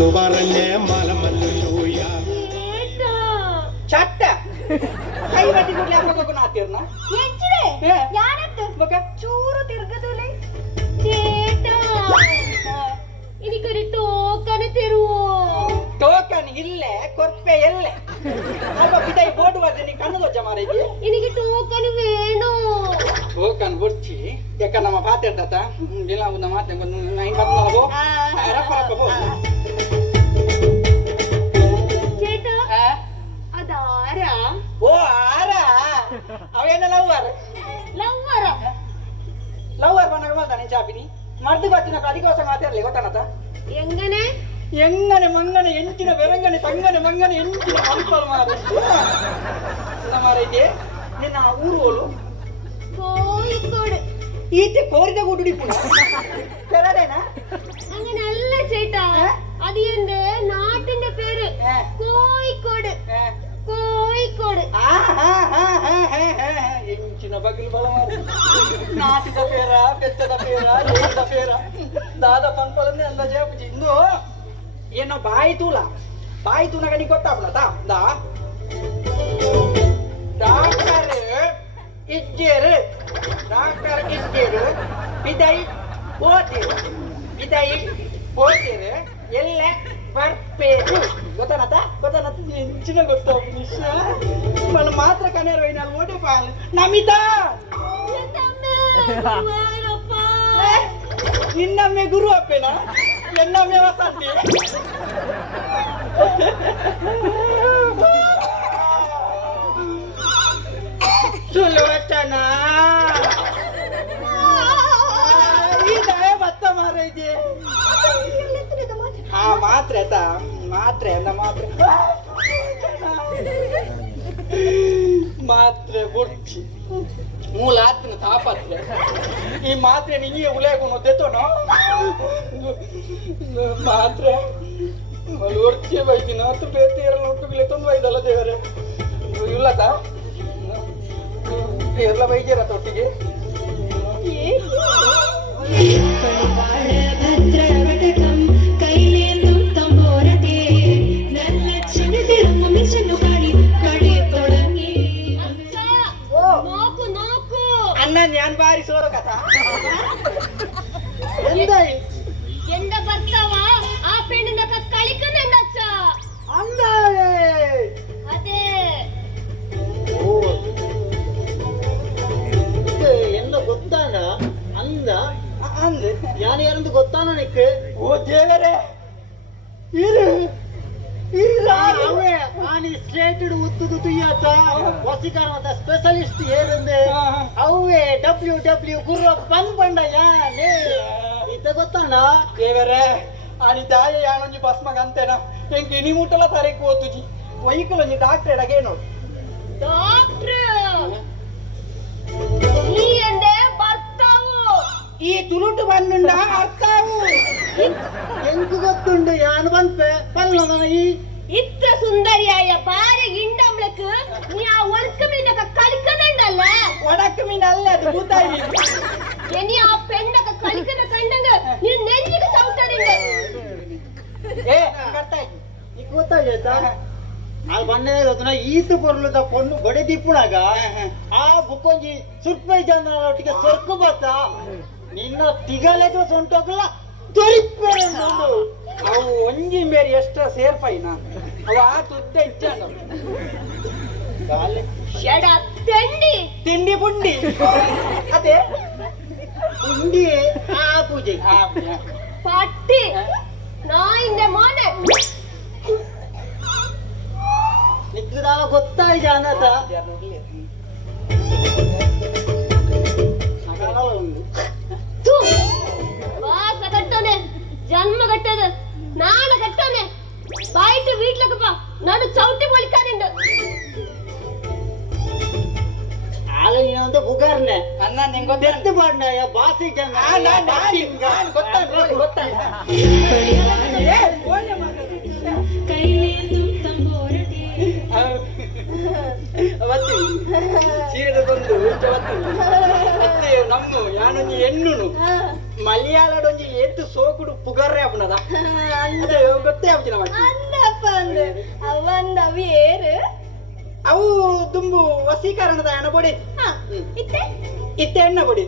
മല്ലു പറഞ്ഞ മലമല്ലു യൂയ ചട്ട കൈ വെട്ടി കൂടി അപ്പൊ നാട്ടിയിരുന്ന ചൂറ് തീർക്കതൂലേ ചേട്ടാ എനിക്കൊരു ടോക്കന് തരുവോ? ടോക്കൺ ഇല്ലേ കൊറപ്പയല്ലേ അപ്പൊ പിതായി ബോർഡ് വന്ന് നീ കണ്ണു വെച്ച മാറേക്ക് എനിക്ക് ടോക്കന് വേണോ? ಟೋಕನ್ ಬುರ್ಚಿ ಯಾಕ ನಮ್ಮ ಪಾತಿರ್ತಾತ ಇಲ್ಲ ಒಂದು ಮಾತೆ ಒಂದು 9 ರಪ್ಪ ചേട്ടാ അതാരാ? ಓ ಆರ ಅವೇನ ಲವ್ವರ್ ലവ്വറാ? ಲವ್ವರ್ ಬಂದಾಗ ಬಂದಾನೆ ಚಾಪಿನಿ ಮರ್ದು ಬರ್ತಿನ ಅದಕ್ಕೋಸ್ಕರ ಮಾತಾಡಲಿ ಗೊತ್ತಾನತ എങ്ങനെ എങ്ങനെ മങ്ങനെ ಎಂಚಿನ ಬೆರಂಗನೆ ತಂಗನೆ ಮಂಗನೆ ಎಂಚಿನ ಮಲ್ಪಲ್ ಮಾರೈತೆ ನಿನ್ನ ಊರು കോഴിക്കോട്. ഈറ്റ് കോരിന്റെ കൂട്ടുടിപ്പുണ പെരടേനാ അങ്ങനല്ല ചേട്ടാ, അത് എന്റെ നാട്ടിന്റെ പേര് കോഴിക്കോട്. കോഴിക്കോട് ಎಂಚಿನ ಬಗಿಲು ಬಲ ನಾಟಿದ ಪೇರ ಬೆತ್ತದ ಪೇರ ಏದ ಪೇರ ದಾದ ಪನ್ಪಲನ್ನೇ ಅಂದ ಜೇಪುಜಿ ಇಂದು ಏನೋ ಬಾಯಿ ತೂನಗ ನೀ ಗೊತ್ತಾಗ್ಲಾ ದಾ ಡಾಕ್ಟರ್ ಇಜ್ಜೇರು ಬಿದಾಯಿ ಓದ್ತೀರು ಎಲ್ಲ ಬರ್ಪೇರು ಗೊತ್ತಾನತ ಎಂಚಿನ ಗೊತ್ತಾಗ ಮళ్ళీ ಮಾತ್ರ ಕನೇರು ನಾನು ಓಟೆ ಪಾಲು ನಮಿತಾ ನಿನ್ನಮ್ಮೆ ಗುರು ಅಪ್ಪೇನಾ ಎನ್ನಮ್ಮೆ ವಸಂತಿ ಸುಲೋಚನ ಭತ್ತ ಮಾರೈತೆ ಹಾ ಮಾತ್ರೆ ಮಾತ್ರೆ ಬುರ್ಚಿ ಮೂಲಾತ್ನ ತಾಪತ್ರೆ ಈ ಮಾತ್ರೆ ನಿಂಗೆ ಉಲೇಕೊಂಡು ತೆತ್ತೋಣ ಮಾತ್ರೆ ಒರ್ಚೆ ಬೈತಿನ ಹತ್ತು ಬೇತಿ ಎರಡು ನೋಡ್ಕೋಗಿಲ್ಲ ತೊಂದು ಬೈದಲ್ಲ ದೇವರೇ ಇಲ್ಲತ ಎಲ್ಲ ಬೈಜರ ತೊಟ್ಟಿಗೆ അണ്ണ ഞാൻ ഭാരി സോറ കഥ എന്തായി എന്റെ ഭർത്താവാ ആ പെണ്ണിനൊക്കെ കളിക്കുന്നുണ്ട് അച്ഛ. അന്താഴേ അതെ என்ன ಗೊತ್ತಾನ ಅಂದ ಅಂದ್ ಯಾರು ಯಾರಂದು ಗೊತ್ತಾನ ನಿಕ್ಕೆ ಓ ದೇವರೇ ಅವೇ ಆನಿ ಸ್ಟ್ರೇಟೆಡ್ ಉತ್ತುದು ತುಯ್ಯಾತ ವಸಿಕಾರವಾದ ಸ್ಪೆಷಲಿಸ್ಟ್ ಏರಂದೆ ಅವೇ ಡಬ್ಲ್ಯೂ ಗುರ್ರ ಪಂಡ ಯಾನೆ ಇದ್ದ ಗೊತ್ತಾನ ದೇವರೇ ಆನಿ ದಾಯ ಯಾನೊಂಜಿ ಬಸ್ಮಗ ಅಂತೇನ ಎಂಕ್ ಇನಿ ಮುಟ್ಟಲ ತರೆಕ್ ಓತುಜಿ ವೈಕಲ್ ಒಂಜಿ ಡಾಕ್ಟರ್ ಎಡಗೇನು ഡോക്ടർ നീ എന്റെ ഭർത്താവോ? ഈ തുളുട്ട് പന്നുണ്ട അർത്താവു ಎಂಕು ಗೊತ್ತುಂಡು ಯಾನು ಬಂತೆ ಪಲ್ಲ ಈ ഇത്ര സുന്ദരിയായ ഭാര്യ ഇണ്ടമ്മൾക്ക് നീ ആ ഒടുക്കമീനൊക്കെ കളിക്കുന്നുണ്ടല്ല. ഒടക്കുമീനല്ല അത് കൂത്തായി ഇനി ആ പെണ്ണൊക്കെ കളിക്കുന്ന കണ്ടെങ്കിൽ നീ നെഞ്ചിക്ക് ചവിട്ടരുണ്ട്. ಏ ಕರ್ತಾಯಿ ಈಗ ಗೊತ್ತಾಯ್ತಾ ಅದು ಬಂದೇ ಗೊತ್ತ ಈತ ಪೊರ್ಲದ ಪೊಣ್ಣು ಬಡೆ ದಿಪ್ಪುಣಾಗ ಆ ಬುಕ್ಕೊಂಜಿ ಸುರ್ಪೈ ಜನ ಒಟ್ಟಿಗೆ ಸೊರ್ಕು ಬತ್ತ ನಿನ್ನ ತಿಗಲೆದು ಸೊಂಟೋಗಲ್ಲ ತೊರಿಪ್ಪೇರೆ ಅವು ಒಂಜಿ ಮೇರಿ ಎಷ್ಟ ಸೇರ್ಪೈನ ಅವ ತುದ್ದ ಇಚ್ಚಾನ ഷട തെണ്ടി ತಿಂಡಿ ಪುಂಡಿ ಅದೇ ಉಂಡಿ ಆ ಪೂಜೆ പട്ടി നായിന്റെ മോനെ ನಿಕ್ಕದಾಗ ಗೊತ್ತಾಯ್ತು ಅನ್ನತ ಉಂಡು ഥു, വാസ കെട്ടോനെ ജന്മ കെട്ടത് നാളെ കെട്ടോനെ പോയിട്ട് വീട്ടിലേക്ക് പോ, നടു ചവിട്ടി പൊളിക്കാനുണ്ട്. ಆಗ ನೀನಂತ ಬುಗಾರ್ನೆ ಅನ್ನ ನಿಂಗೆ ಎತ್ತು ಪಾಡ್ನ ಬಾಸಿ ಜನ ಸೀರೆ ತಂದು ಮತ್ತೆ ನಮ್ಮ ಯಾನೊಂದು ಹೆಣ್ಣುನು ಮಲಯಾಳದೊಂಜಿ ಎತ್ತು ಸೋಕುಡು ಪುಗರ್ರೆ ಅಪ್ಪನದ ಅಂದ ಅದು ಗೊತ್ತೇ ಆಪ್ತಿನ ಅಂದಪ್ಪ ಅಂದ ಅವಂದವು ಏರು ಅವು ದುಂಬು ವಸೀಕರಣದ ಹಣ ಬೊಡಿ ಇತ್ತೆ ಇತ್ತೆ ಎಣ್ಣ ಬೊಡಿ